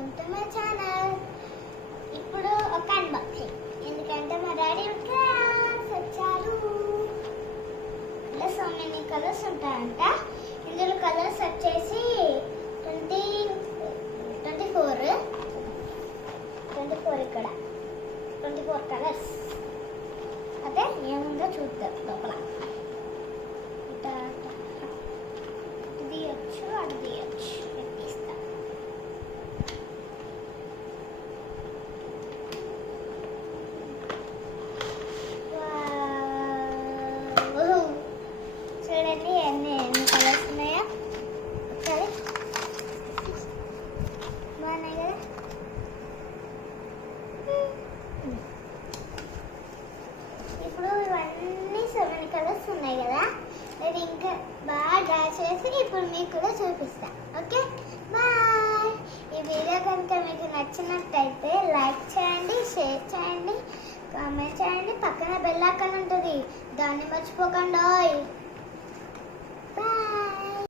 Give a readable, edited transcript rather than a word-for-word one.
Welcome to my channel. ఇప్పుడు ఒక unboxing, ఎందుకంటే మా డాడీ క్లాస్ వచ్చారు. ఇలా సో మెనీ కలర్స్ ఉంటాయంట. ఇందులో కలర్స్ వచ్చేసి 24 ఇక్కడ 24 కలర్స్. అదే ఏముందో చూద్దాం లోపల. ఇది తీయచ్చు, అది తీయచ్చు. తీస్తా. చూడండి ఎన్ని కలర్స్ ఉన్నాయో. ఒకసారి బాగున్నాయి కదా. ఇప్పుడు ఇవన్నీ 7 కలర్స్ ఉన్నాయి కదా. నేను ఇంకా బాగా డ్రా చేసి ఇప్పుడు మీకు కూడా చూపిస్తాను. Okay bye. ఈ వీడియో కనుక మీకు నచ్చినట్టయితే లైక్ చేయండి, షేర్ చేయండి, కామెంట్ చేయండి. పక్కన బెల్ ఐకాన్ ఉంటుంది, దాన్ని మర్చిపోకండి.